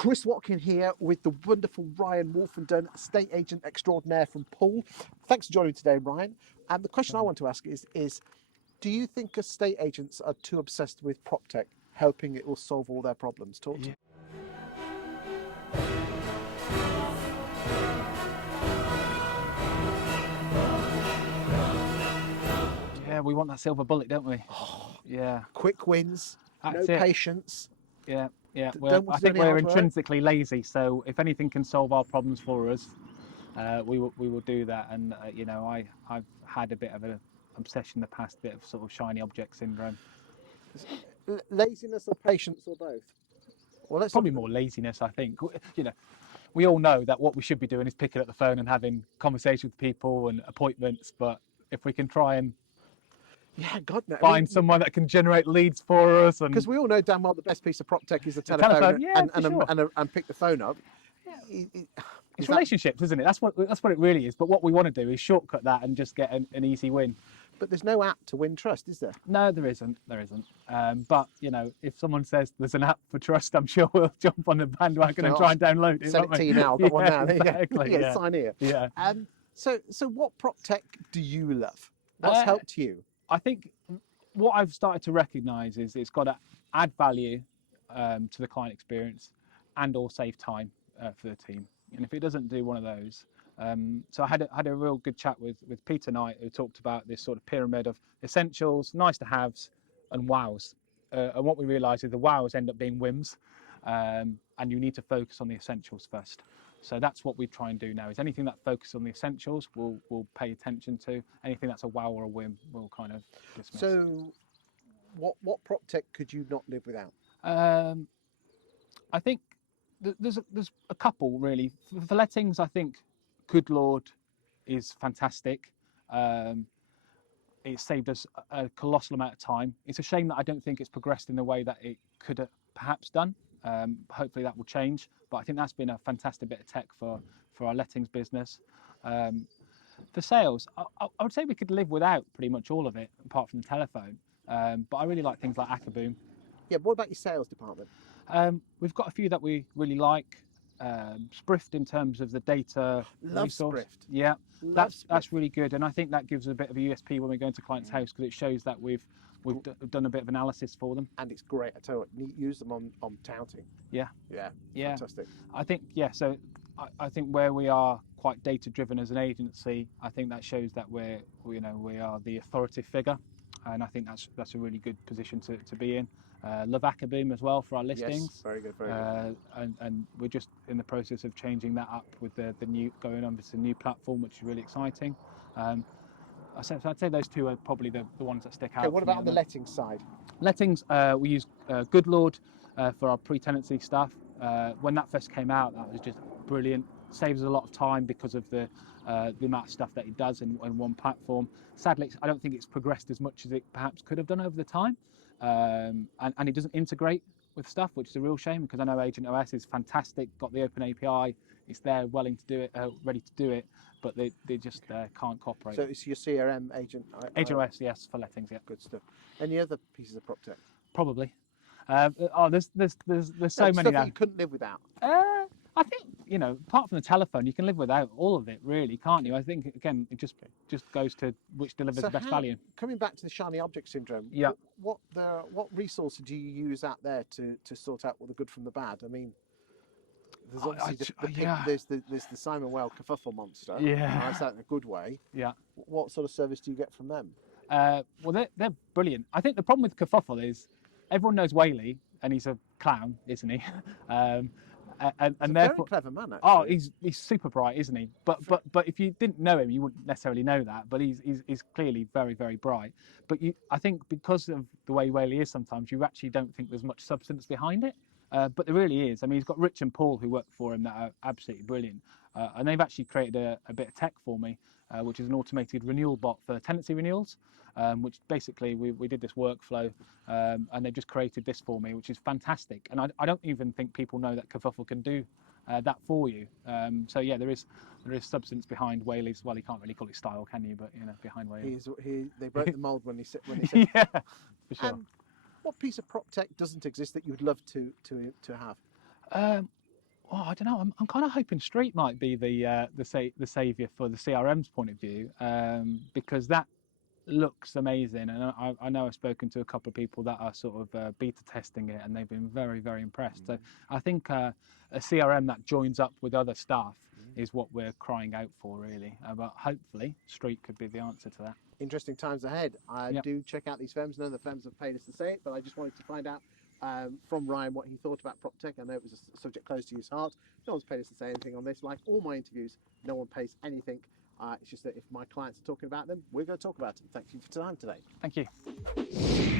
Chris Watkin here with the wonderful Ryan Woolfenden, estate agent extraordinaire from Poole. Thanks for joining me today, Ryan. And the question I want to ask is do you think estate agents are too obsessed with Proptech, hoping it will solve all their problems? Talk to me. Yeah, we want that silver bullet, don't we? Yeah. Quick wins, That's no it. patience. Yeah. Don't want I to do think any we're hard work. intrinsically lazy, so if anything can solve our problems for us, we will do that. And I've had a bit of an obsession in the past, a bit of sort of shiny object syndrome. Laziness or patience or both? Well, let's Probably more laziness, I think. We all know that what we should be doing is picking up the phone and having conversations with people and appointments. But if we can try and find someone that can generate leads for us, and because we all know damn well the best piece of Proptech is a telephone, and pick the phone up. Yeah. It's relationships, isn't it? That's what it really is. But what we want to do is shortcut that and just get an easy win. But there's no app to win trust, is there? No, there isn't. But if someone says there's an app for trust, I'm sure we'll jump on the bandwagon and try and download it. Send it to you now. I've got one now. Exactly. Yeah, sign here. Yeah. So what Proptech do you love? What's helped you? I think what I've started to recognise is it's got to add value to the client experience and or save time for the team. And if it doesn't do one of those, so I had a real good chat with Peter Knight, who talked about this sort of pyramid of essentials, nice to haves, and wows. And what we realised is the wows end up being whims, and you need to focus on the essentials first. So that's what we try and do now. Is anything that focuses on the essentials, we'll pay attention to. Anything that's a wow or a whim, we'll kind of dismiss. So, what Proptech could you not live without? I think there's a couple really. For lettings, I think Good Lord is fantastic. It saved us a colossal amount of time. It's a shame that I don't think it's progressed in the way that it could have perhaps done. Hopefully that will change, but I think that's been a fantastic bit of tech for our lettings business. For sales, I would say we could live without pretty much all of it, apart from the telephone. But I really like things like Ackerboom. Yeah, what about your sales department? We've got a few that we really like. Sprift in terms of the data resource. Sprift. Yeah, that's really good, and I think that gives a bit of a USP when we go into client's house, because it shows that we've done a bit of analysis for them. And it's great. I tell you what, use them on touting. Yeah, Fantastic. I think so. I think where we are quite data driven as an agency, I think that shows that we are the authoritative figure, and I think that's a really good position to be in. Love Ackerboom as well for our listings. Yes, very good, very good. And we're just in the process of changing that up with the new going on with the new platform, which is really exciting. I'd say those two are probably the ones that stick out. Okay, what about on the lettings side? Lettings, we use Good Lord for our pre-tenancy stuff. When that first came out, that was just brilliant. Saves us a lot of time because of the amount of stuff that it does in one platform. Sadly, I don't think it's progressed as much as it perhaps could have done over the time. And it doesn't integrate with stuff, which is a real shame, because I know Agent OS is fantastic, got the open API, it's there, willing to do it, ready to do it, but they just can't cooperate. So it's your CRM Agent OS, yes, for lettings, yeah. Good stuff. Any other pieces of Proptech? Probably. There's so many that you couldn't live without. I think, apart from the telephone, you can live without all of it, really, can't you? I think, again, it just goes to which delivers the best value. Coming back to the shiny object syndrome, yeah. What resources do you use out there to sort out the good from the bad? I mean, there's obviously there's the Simon Weil kerfuffle monster. Yeah. That's out in a good way. Yeah. What sort of service do you get from them? Well, they're brilliant. I think the problem with kerfuffle is everyone knows Whaley, and he's a clown, isn't he? And he's a therefore, very clever man, actually. Oh, he's super bright, isn't he? But if you didn't know him, you wouldn't necessarily know that. But he's clearly very, very bright. But I think because of the way Whaley is, sometimes you actually don't think there's much substance behind it. But there really is. I mean, he's got Rich and Poole who work for him that are absolutely brilliant. And they've actually created a bit of tech for me, which is an automated renewal bot for tenancy renewals, which basically we did this workflow, and they've just created this for me, which is fantastic. And I don't even think people know that kerfuffle can do that for you. So yeah, there is substance behind Whaley's. Well, you can't really call it style, can you? But behind Whaley. They broke the mould when he said. Yeah, for sure. What piece of Proptech doesn't exist that you would love to have? Oh, I don't know. I'm kind of hoping Street might be the saviour for the CRM's point of view, because that looks amazing, and I know I've spoken to a couple of people that are sort of beta testing it, and they've been very, very impressed. So I think a CRM that joins up with other stuff is what we're crying out for, really. But hopefully, Street could be the answer to that. Interesting times ahead. I Yep. do check out these firms. None of the firms have paid us to say it, but I just wanted to find out from Ryan what he thought about Proptech. I know it was a subject close to his heart. No one's paid us to say anything on this. Like all my interviews, no one pays anything. It's just that if my clients are talking about them, we're going to talk about them. Thank you for your time today. Thank you.